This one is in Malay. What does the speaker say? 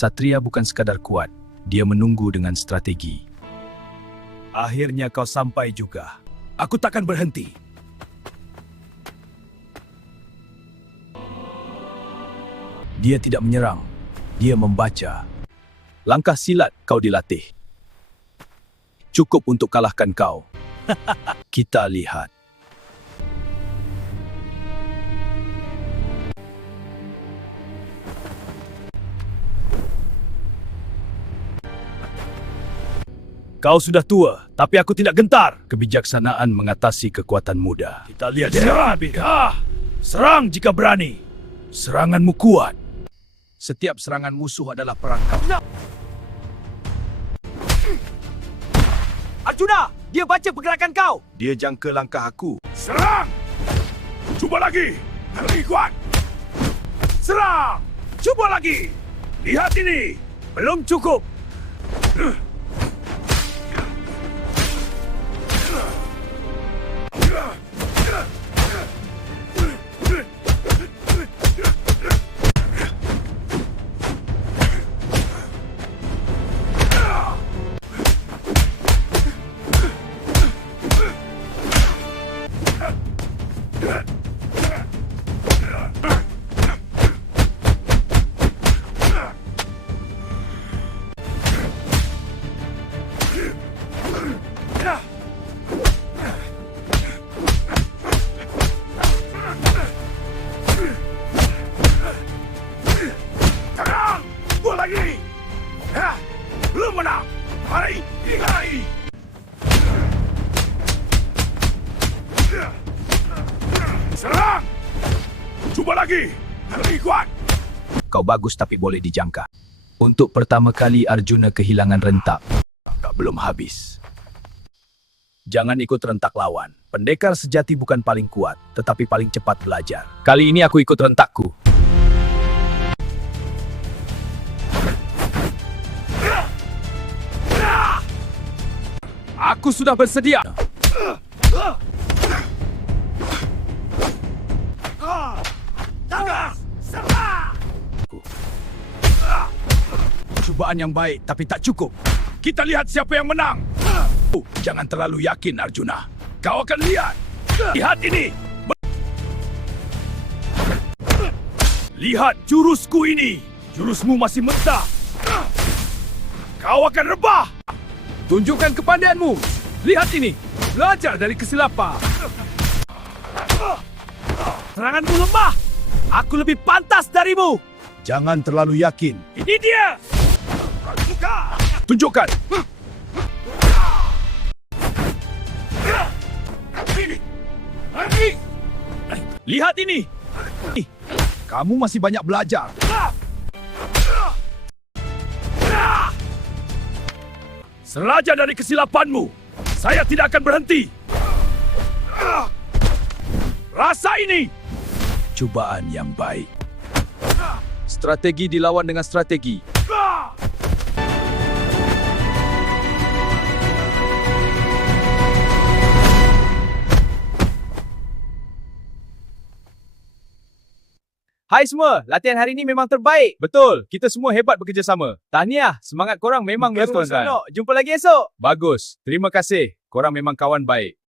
Satria bukan sekadar kuat, dia menunggu dengan strategi. Akhirnya kau sampai juga. Aku takkan berhenti. Dia tidak menyerang, dia membaca. Langkah silat kau dilatih. Cukup untuk kalahkan kau. Kita lihat. Kau sudah tua, tapi aku tidak gentar. Kebijaksanaan mengatasi kekuatan muda. Kita lihat serang. Serang jika berani. Seranganmu kuat. Setiap serangan musuh adalah perangkap. Arjuna, dia baca pergerakan kau. Dia jangka langkah aku. Serang! Cuba lagi! Lebih kuat! Serang! Cuba lagi! Lihat ini! Belum cukup. Serang! Cuba lagi! Belum menang! Mari! Lari! Serang! Cuba lagi! Lebih kuat! Kau bagus tapi boleh dijangka. Untuk pertama kali Arjuna kehilangan rentak. Belum habis. Jangan ikut rentak lawan. Pendekar sejati bukan paling kuat, tetapi paling cepat belajar. Kali ini aku ikut rentakku. Aku sudah bersedia. Tegas! Serang! Cubaan yang baik tapi tak cukup. Kita lihat siapa yang menang! Jangan terlalu yakin, Arjuna. Kau akan lihat! Lihat ini! Lihat jurusku ini! Jurusmu masih mentah! Kau akan rebah! Tunjukkan kepandaianmu. Lihat ini. Belajar dari kesilapan. Seranganmu lemah. Aku lebih pantas darimu. Jangan terlalu yakin. Ini dia! Tunjukkan. Lihat ini! Kamu masih banyak belajar. Seraja dari kesilapanmu, saya tidak akan berhenti. Rasa ini! Cubaan yang baik. Strategi dilawan dengan strategi. Hai semua, latihan hari ini memang terbaik. Betul, kita semua hebat bekerjasama. Tahniah, semangat korang memang Betul, berseronok. Jumpa lagi esok. Bagus, terima kasih. Korang memang kawan baik.